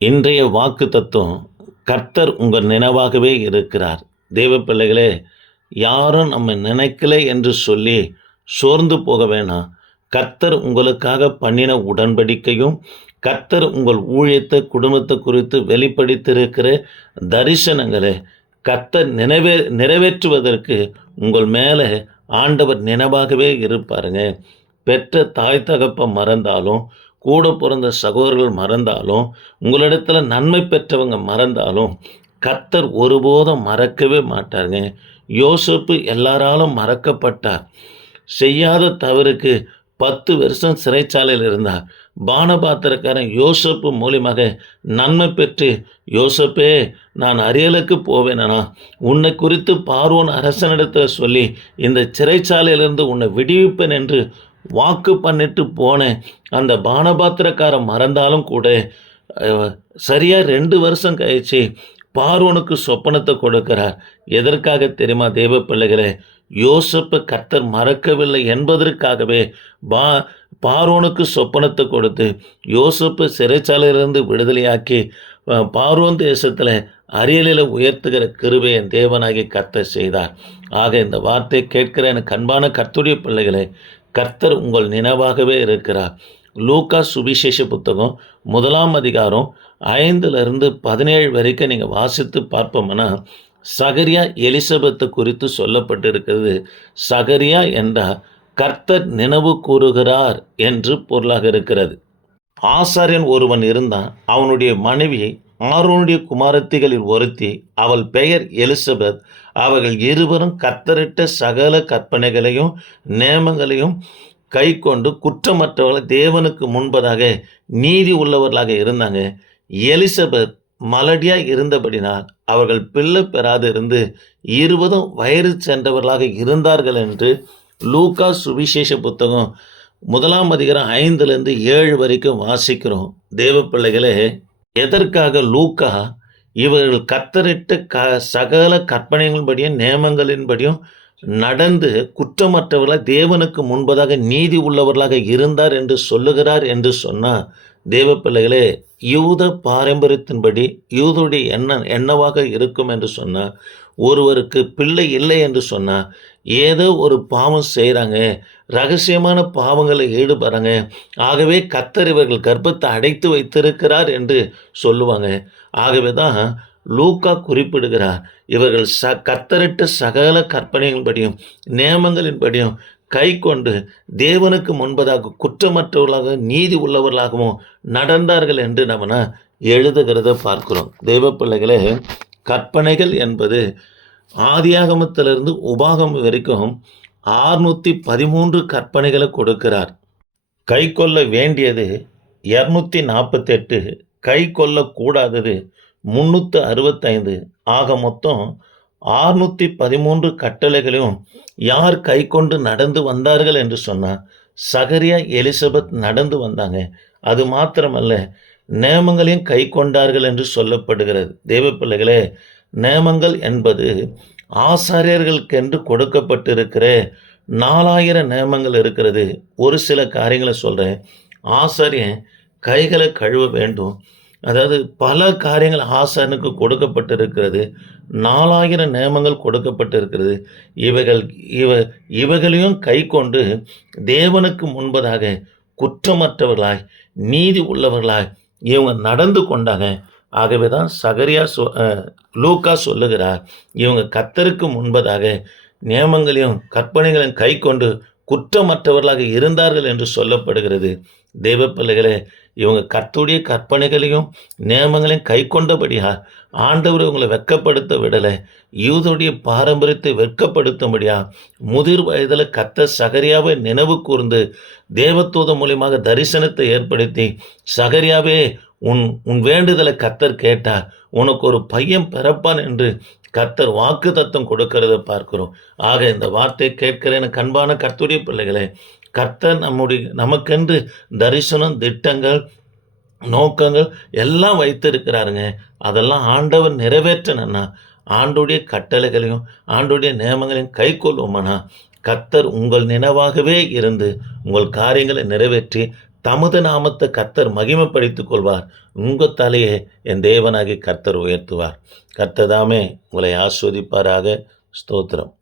இன்றைய வாக்கு தத்துவம், கர்த்தர் உங்கள் நினைவாகவே இருக்கிறார். தேவ பிள்ளைகளே, யாரும் நம்ம நினைக்கல என்று சொல்லி சோர்ந்து போக வேணாம். கர்த்தர் உங்களுக்காக பண்ணின உடன்படிக்கையும், கர்த்தர் உங்கள் ஊழியத்தை குடும்பத்தை குறித்து வெளிப்படுத்தியிருக்கிற தரிசனங்களை கர்த்தர் நிறைவேற்றுவதற்கு உங்கள் மேலே ஆண்டவர் நினைவாகவே இருப்பாருங்க. பெற்ற தாய் தகப்ப மறந்தாலும், கூட பிறந்த சகோதரர்கள் மறந்தாலும், உங்களிடத்துல நன்மை பெற்றவங்க மறந்தாலும், கர்த்தர் ஒருபோதும் மறக்கவே மாட்டாருங்க. யோசேப்பு எல்லாராலும் மறக்கப்பட்டார். செய்யாத தவறுக்கு 10 வருஷம் சிறைச்சாலையில் இருந்தார். பானபாத்திரக்காரன் யோசேப்பு மூலியமாக நன்மை பெற்று, யோசேப்பே, நான் அரியலுக்கு போவேனா, உன்னை குறித்து பார்வோன் அரசனிடத்தில் சொல்லி இந்த சிறைச்சாலையிலிருந்து உன்னை விடுவிப்பேன் என்று வாக்கு பண்ணிட்டு போனேன். அந்த பானபாத்திரக்காரன் மறந்தாலும் கூட சரியாக 2 வருஷம் கழிச்சு பார்வோனுக்கு சொப்பனத்தை கொடுக்கிறார். எதற்காக தெரியுமா தேவ பிள்ளைகளே? யோசேப்பை கர்த்தர் மறக்கவில்லை என்பதற்காகவே பார்வோனுக்கு சொப்பனத்தை கொடுத்து யோசேப்பு சிறைச்சாலையிலிருந்து விடுதலையாக்கி பார்வோன் தேசத்தில் அரியலில் உயர்த்துகிற கிருபை என் தேவனாகி கர்த்தர் செய்தார். ஆக இந்த வார்த்தை கேட்கிற எனக்கு அன்பான கர்த்தருடைய பிள்ளைகளே, கர்த்தர் உங்கள் நினைவாகவே இருக்கிறார். லூக்கா சுவிசேஷ புத்தகம் 1ஆம் அதிகாரம் 5-17 வரைக்கும் நீங்கள் வாசித்து பார்ப்போம்னா, சகரியா எலிசபெத்தை குறித்து சொல்லப்பட்டிருக்கிறது. சகரியா என்றால் கர்த்தர் நினைவு கூறுகிறார் என்று பொருளாக இருக்கிறது. ஆசாரியன் ஒருவன் இருந்தான். அவனுடைய மனைவி ஆரோனுடைய குமாரத்திகளில் ஒருத்தி. அவள் பெயர் எலிசபெத். அவர்கள் இருவரும் கர்த்தரிட்ட சகல கற்பனைகளையும் நேமங்களையும் கை கொண்டு குற்றமற்றவர்கள் தேவனுக்கு முன்பதாக நீதி உள்ளவர்களாக இருந்தாங்க. எலிசபெத் மலடியாக இருந்தபடினால் அவர்கள் பிள்ளை பெறாது இருந்து 20 வயது சென்றவர்களாக இருந்தார்கள் என்று லூக்கா சுவிசேஷ புத்தகம் 1ஆம் அதிகாரம் 5-7 வரைக்கும் வாசிக்கிறோம். தேவ பிள்ளைகளே, எதற்காக லூக்கா இவர்கள் கர்த்தரிட்ட சகல கற்பனைகளின்படியும் நேமங்களின்படியும் நடந்து குற்றமற்றவர்களாக தேவனுக்கு முன்பதாக நீதி உள்ளவர்களாக இருந்தார் என்று சொல்லுகிறார் என்று சொன்னால், தேவ பிள்ளைகளே, யூத பாரம்பரியத்தின்படி யூதருடைய என்னவாக இருக்கும் என்று சொன்னால், ஒருவருக்கு பிள்ளை இல்லை என்று சொன்னால் ஏதோ ஒரு பாவம் செய்கிறாங்க, ரகசியமான பாவங்களை ஈடுபடுறாங்க, ஆகவே கர்த்தர் இவர்கள் கர்ப்பத்தை அடைத்து வைத்திருக்கிறார் என்று சொல்லுவாங்க. ஆகவே தான் லூக்கா குறிப்பிடுகிறார், இவர்கள் கர்த்தரிட்ட சகல கற்பனைகளின்படியும் நேமங்களின்படியும் கை கொண்டு தேவனுக்கு முன்பதாக குற்றமற்றவர்களாக நீதி உள்ளவர்களாகவும் நடந்தார்கள் என்று நம்ம எழுதுகிறத பார்க்கிறோம். தேவ பிள்ளைகளே, கற்பனைகள் என்பது ஆதியாகமத்திலிருந்து உபாகமம் வரைக்கும் 613 கற்பனைகளை கொடுக்கிறார். கை கொள்ள வேண்டியது 248, கை கொள்ளக்கூடாதது 365. ஆக மொத்தம் 613 கட்டளைகளையும் யார் கை கொண்டு நடந்து வந்தார்கள் என்று சொன்னால், சகரியா எலிசபெத் நடந்து வந்தாங்க. அது மாத்திரமல்ல, நேமங்களையும் கை கொண்டார்கள் என்று சொல்லப்படுகிறது. தேவ பிள்ளைகளே, நேமங்கள் என்பது ஆசாரியர்களுக்கென்று கொடுக்கப்பட்டிருக்கிற 4000 நேமங்கள் இருக்கிறது. ஒரு சில காரியங்களை சொல்கிறேன். ஆசாரியன் கைகளை கழுவ வேண்டும். அதாவது பல காரியங்கள் ஆசாரியனுக்கு கொடுக்கப்பட்டிருக்கிறது. 4000 நேமங்கள் கொடுக்கப்பட்டிருக்கிறது. இவைகளையும் கை கொண்டு தேவனுக்கு முன்பதாக குற்றமற்றவர்களாய் நீதி உள்ளவர்களாய் இவங்க நடந்து கொண்டாங்க. ஆகவே தான் சகரியா லூக்கா சொல்லுகிறார், இவங்க கர்த்தருக்கு முன்பதாக நியமங்களையும் கற்பனைகளையும் கை கொண்டு குற்றமற்றவர்களாக இருந்தார்கள் என்று சொல்லப்படுகிறது. தேவ பிள்ளைகளே, இவங்க கர்த்தருடைய கற்பனைகளையும் நியமங்களையும் கை கொண்டபடியா ஆண்டவர் இவங்களை வெட்கப்படுத்த விடலை. யூதருடைய பாரம்பரியத்தை வெட்கப்படுத்தும்படியா முதிர் வயதில் கர்த்தர் சகரியாவை நினைவு கூர்ந்து தேவதூதன் மூலியமாக தரிசனத்தை ஏற்படுத்தி, சகரியாவே, உன் வேண்டுதலை கர்த்தர் கேட்டார், உனக்கு ஒரு பையன் பிறப்பான் என்று கர்த்தர் வாக்கு தத்தம் கொடுக்கிறத பார்க்கிறோம். ஆக இந்த வார்த்தை கேட்கிற எனக்கு அன்பான கர்த்தருடைய பிள்ளைகளே, கர்த்தர் நமக்கென்று தரிசனம், திட்டங்கள், நோக்கங்கள் எல்லாம் வைத்திருக்கிறாருங்க. அதெல்லாம் ஆண்டவர் நிறைவேற்றணும்னா, ஆண்டுடைய கட்டளைகளையும் ஆண்டுடைய நியமங்களையும் கை கொள்வோம்னா, கர்த்தர் உங்கள் நினைவாகவே இருந்து உங்கள் காரியங்களை நிறைவேற்றி தமது நாமத்தை கர்த்தர் மகிமைப்படுத்திக் கொள்வார். உங்க தலையை என் தேவனாகிய கர்த்தர் உயர்த்துவார். கர்த்தர் தாமே உங்களை ஆஸ்வதிப்பாராக. ஸ்தோத்திரம்.